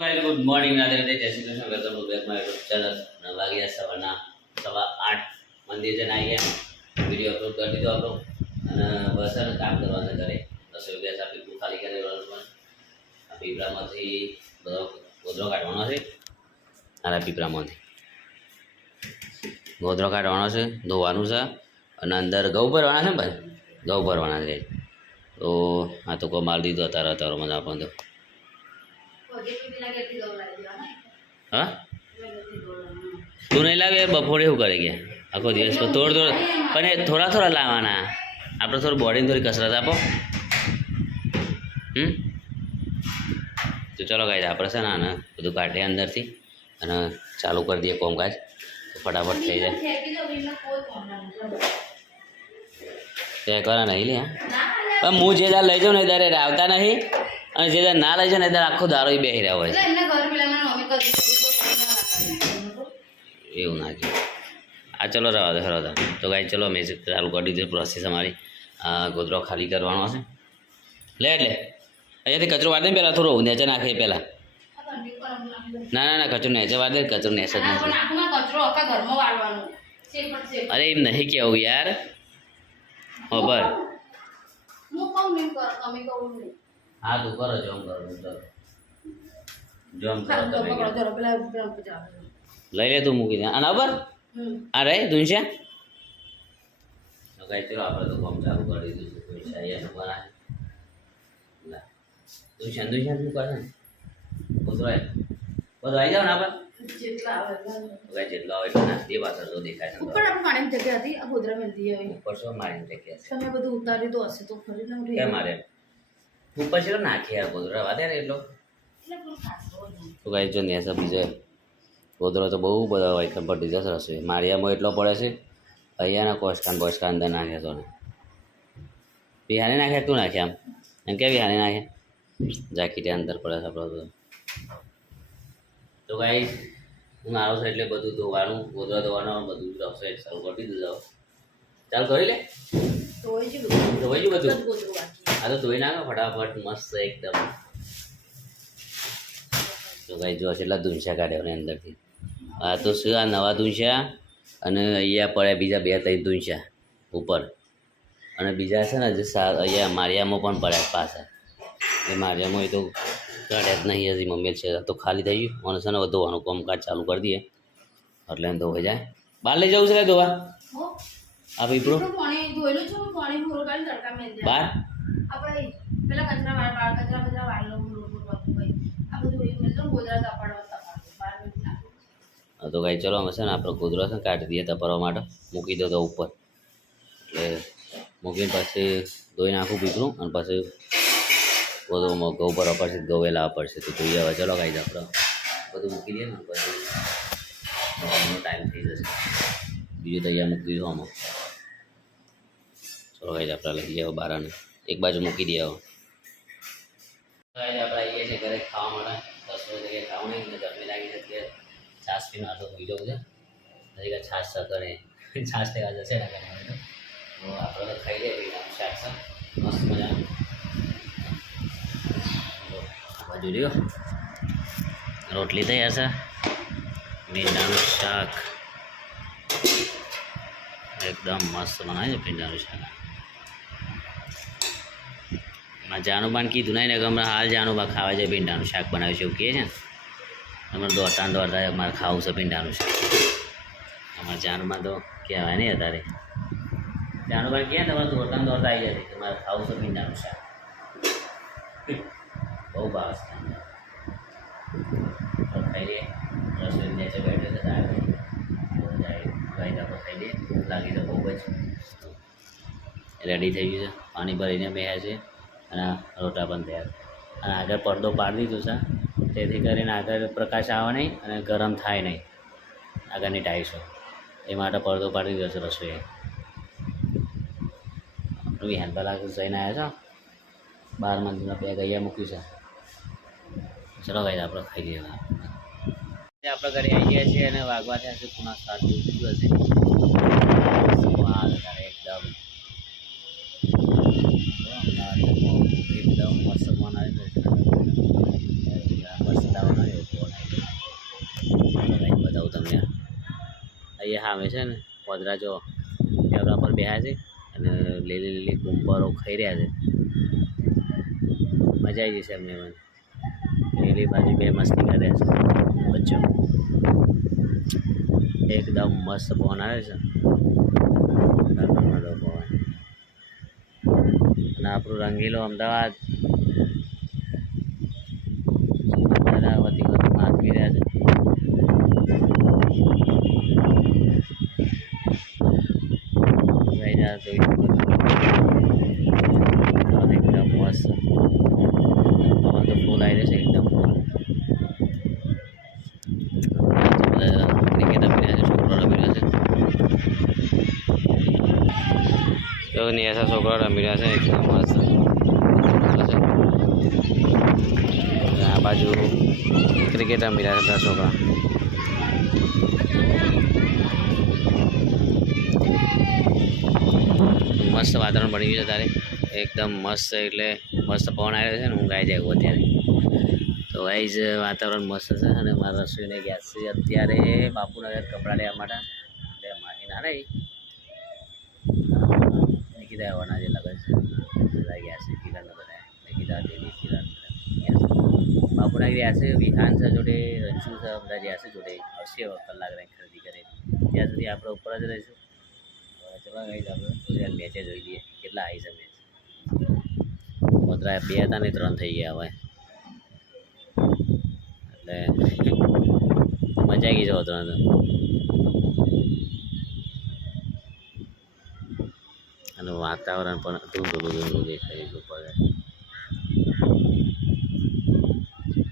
Very good morning, Radhe Radhe, જય Shri Krishna. Welcome to back my YouTube channel. અને વાગ્યા સવારના 8:15 મંદિર જઈને આવ્યા, વિડીયો અપલોડ કરી દીધો આપણો અને બસ એને કામ કરવાના ઘરે રસોઈ ગેસ આ પીપું ખાલી કરી દેવાનું પણ આ પીપળામાંથી બધો ગોદરો કાઢવાનો છે. આ પીપળામાંથી ગોદરો કાઢવાનો છે, ધોવાનું છે અને અંદર ઘઉં ભરવાના છે ને ભાઈ, ઘઉં ભરવાના છે. તો આ તો કોઈ માલ દીધો અત્યારે મજા આપણને તો હા તું નહીં લાવે બપોરે શું કરે ગયા આખો દિવસ થોડું પણ એ થોડા લાવવાના. આપણે થોડું બોડીને થોડી કસરત આપો. તો ચલો ગાઈ આપણે છે ને આને બધું કાઢીએ અંદરથી અને ચાલુ કરી દઈએ કોમકાજ, તો ફટાફટ થઈ જાય. તે કરે નહીં લે પણ હું જે દાર લઈ જાઉં ને ત્યારે આવતા નહીં અને જે દાર ના લઈ જાય ને ત્યારે આખો દારો બેસી રહ્યા હોય છે. એવું નાખ્યું આ ચલો રવા દે હરો. તો ગાઈ ચલો મેં ચાલુ કરી દીધું પ્રોસેસ અમારી. ગોદરો ખાલી કરવાનો છે. લે એટલે અહીંયાથી કચરો વાળે ને પહેલાં થોડો નેચે નાખે પહેલાં. ના કચરો નેચે વાળે, કચરો નેચે જ નથી. અરે એમ નહીં કેવું યાર, ખબર હા તું કરો જોમ કરો લઈ લે તું મૂકી દે આના પર. આ રહે દુનિયા કઈ ચલો આપણે તો કામ ચાલુ કરી દીધું. દુનિયા અહીંયા બનાવે દુનિયા તું કરે ને બધું આવી જાવ ને આપણે જેટલા આવે એટલે ના તે પાછળ તો દેખાય છે. ઉપર આપણે મારી જગ્યા હતી આ ગોદરા મેલતી હવે ઉપર શું મારી જગ્યા છે. તમે બધું ઉતારી તો હશે તો ખરી ના ઉઠે કેમ મારે ઉપર છે નાખી યાર ગોદરા વાદે ને એટલો તો ગાઈ જો ને સબ બીજો ગોદરો તો બહુ બધા હોય ખબર ડીઝલ રસોઈ માળિયામાં એટલો પડે છે. અહીંયાના કોસ્કા અંદર નાખ્યા તો ને વિહાને નાખ્યા તું નાખ્યા આમ એમ કે વિહાને નાખ્યા જાકીટે અંદર પડે છે આપણો બધો. તો ગાઈ હું આવું છું એટલે બધું ધોવાનું ગોદરા ધોવાનું બધું રસોઈ ચાલુ કરી દીધું. ચાલ કરી લે ધોઈ ગયું બધું. આ તો ધોઈ નાખો ફટાફટ મસ્ત એકદમ. તો ગાઈ જો એટલા દૂંછા કાઢ્યા અંદરથી. આ તો શું આ નવા દૂંછા અને અહીંયા પડ્યા બીજા 2-3 દૂંછા ઉપર અને બીજા છે ને જે અહીંયા મારિયામાં પણ પડ્યા પાછા. એ મારિયામાં એ તો કાઢ્યા જ નહીં હજી મમ્મી છે તો ખાલી થઈ ગયું અને છે ને ધોવાનું કામકાજ ચાલુ કરી દઈએ એટલે એમ ધોવાઈ જાય. બહાર લઈ જવું છે ધોવા આ પીપળું બહાર તો કઈ ચલો અમે છે ને આપણો ગોદરો છે ને કાઢી દઈએ તપારવા માટે મૂકી દો તો ઉપર એટલે મૂકીને પછી ધોઈ નાખું પીપળું અને પછી બધું ઘઉં ભરવા પડશે, ઘઉં લાવવા પડશે. તો જોઈએ હવે ચલો કાંઈ આપણે બધું મૂકી દઈએ ને પછી ટાઈમ થઈ જશે. બીજું તૈયાર મૂકી દીધું આમાં. ચલો કાંઈ આપણે લઈ જઈએ બારાને એક બાજુ મૂકી દઈએ. હવે આપણે આવીએ છીએ ઘરે ખાવા માટે. 10 વાગે ખાવાનું નહીં ગરમી લાગી છે કે છાશ પીને આટલો હોઈ જવું છે હજી કાંઈ છાશ કરે છાશ લેવા જશે ને કાંઈ તો આપણે તો ખાઈ લઈએ ભાઈ શાક છે મસ્ત મજા બાજુ રહ્યો. રોટલી તૈયાર છે, ભીંડાનું શાક એકદમ મસ્ત બનાવે છે. ભીંડાનું શાક એમાં જાનુબાન કીધું નહીં ને કે હમણાં હાલ જાનુબા ખાવા જાય ભીંડાનું શાક બનાવ્યું છે એવું કહે છે ને. અમારે દોડતા અમારે ખાવું છે ભીંડાનું શાક. અમારે જાનુમાં તો કહેવાય નહીં અત્યારે જાનુબાન કહે તમારે દોડતા આવી જાય કે મારે ખાવું છે ભીંડાનું શાક. બહુ ભાવ ખાઈ લઈએ રસોઈ નીચે બેઠે ખાઈ લઈએ લાગી તો બહુ જ રેડી થઈ ગયું છે. પાણી ભરીને બેસ્યા છે અને રોટા પણ તૈયાર અને આગળ પડદો પાડી દીધો છે તેથી કરીને આગળ પ્રકાશ આવે નહીં અને ગરમ થાય નહીં આગળની ટાઈસો એ માટે પડદો પાડી દીધો છે રસોઈ. વિહાન પહેલાં જઈને આવ્યા છો 12 મંદિરના બેગ અહીંયા મૂક્યું છે. ચલો ભાઈ આપણે ખાઈ લઈએ. આપણે ઘરે આવી ગયા છીએ અને વાગવા થયા છે પુના 7 જેવું હશે. એકદમ એકદમ મસ્ત બનાવે છે. મસ્ત અહીંયા સામે છે ને પોદરા જો ટેબલા પર બેહ્યા છે અને લીલી લીલી કુંપરો ખાઈ રહ્યા છે. મજા આવી જશે એમને મને. લીલી બાજુ બે મસ્તી કરે છે બચ્ચો. એકદમ મસ્ત પવન આવે છે. અને આપણું રંગીલો અમદાવાદ વતી વધુમાં આપી રહ્યા છે. એકદમ મસ્ત પવન તો ફૂલ આવી રહેશે એકદમ ફૂલ. ક્રિકેટ રમી રહ્યા છે, છોકરો રમી રહ્યા છે. એસા છોકરા રમી રહ્યા છે એકદમ મસ્ત. આ બાજુ ક્રિકેટ રમી રહ્યા છે બધા છોકરા. મસ્ત વાતાવરણ બની ગયું છે તારે એકદમ મસ્ત. એટલે મસ્ત પવન આવ્યો છે ને હું ગાઈ જાય અત્યારે. તો ગાઈ જ વાતાવરણ મસ્ત છે. અને મારા રસોઈને ગેસ છે અત્યારે બાપુનગર કપડાં લેવા માટે. એટલે મારી ના નહીં કીધા આવવાના જે લગન છે બધા ગયા છે કિલ્લાના બધા કીધા દેવી કિલ્લા બાપુના ગયા છે. વિહાન છે જોડે, રંજુ છે, બધા ગયા છે જોડે. આવશે કલાક રહી ખરીદી કરે ત્યાં સુધી આપણે ઉપર જ રહીશું. ચલો ગઈ આપણે થોડી મેચે જોઈ લઈએ કેટલા આવી છે મેચ. પોદરા 2 હતા ને 3 થઈ ગયા હવે. એટલે મજા આવી ગઈ છે પોદરા તો. અને વાતાવરણ પણ ધૂંધળું દેખાય પડે.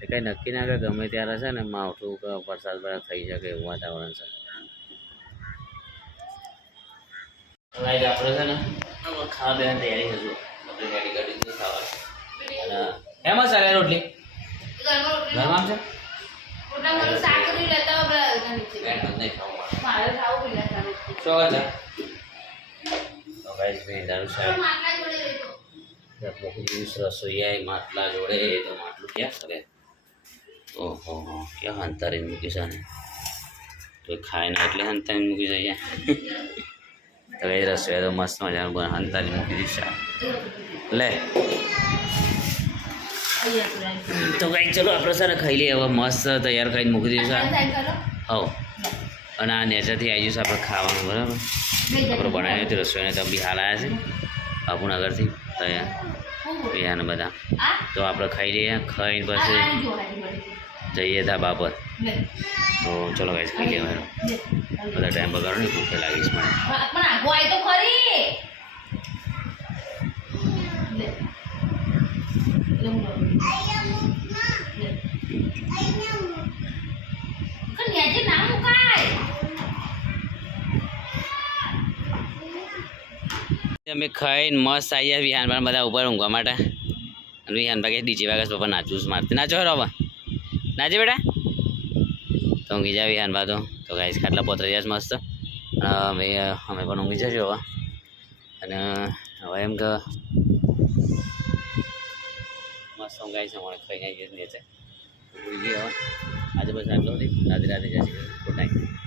કંઈ નક્કી ના કે ગમે ત્યારે છે ને માવઠું કે વરસાદ બરસાદ થઈ શકે એવું વાતાવરણ છે. આપણે છે ને ખાવા પીવાની તૈયારી થશે. આપણે રેડી કરી ખાવાનું. અને એમાં સારી રોટલી ઘરમાં છે. રસોઈયા માટલા જોડે તો માટલું ક્યાં કરે. ઓહો ક્યાં હંતારી મૂકી છે ને તો ખાય ના એટલે હંતારી મૂકી છે અહીંયા. તો કઈ રસોઈ તો મસ્ત મજાનું હંતારી મૂકી દીધું લે. તો કઈ ચલો આપણે સર ખાઈ લઈએ હવે. મસ્ત તૈયાર ખાઈને મૂકી દીધું છે. હવ અને આ નેચરથી આવી જશે આપણે ખાવાનું બરાબર. આપણે બનાવી હતી રસોઈને તો બી હાલ આવ્યા છે બાપુનગરથી તૈયાર બધા. તો આપણે ખાઈ લઈએ. ખાઈને પછી જઈએ ધાબા પર. તો ચલો ગાઈસ ખાઈ લેવાનું. બધા ટાઈમ બગાડો ને ભૂખે લાગીશ મને. અમે ખાઈને મસ્ત આવી ગયા. વિહાન બધા ઉપર ઊંઘવા માટે. અને વિહાન ભાગે ડીજે વાગે પપ્પા નાચું મારતી નાચો રોબા નાચે બેટા. તો ઊંઘી જાય વિહાન બા. તો ગાઈસ ખાટલા પોતરી જાય મસ્ત. અમે પણ ઊંઘી જજો હવે. અને હવે એમ કે મસ્ત ઊંઘાઈ છે મને ખાઈને આવી ગઈ નીચે. ઊંઘી હવે આજે બસ આટલો રાધે રાધે જશે. Good night.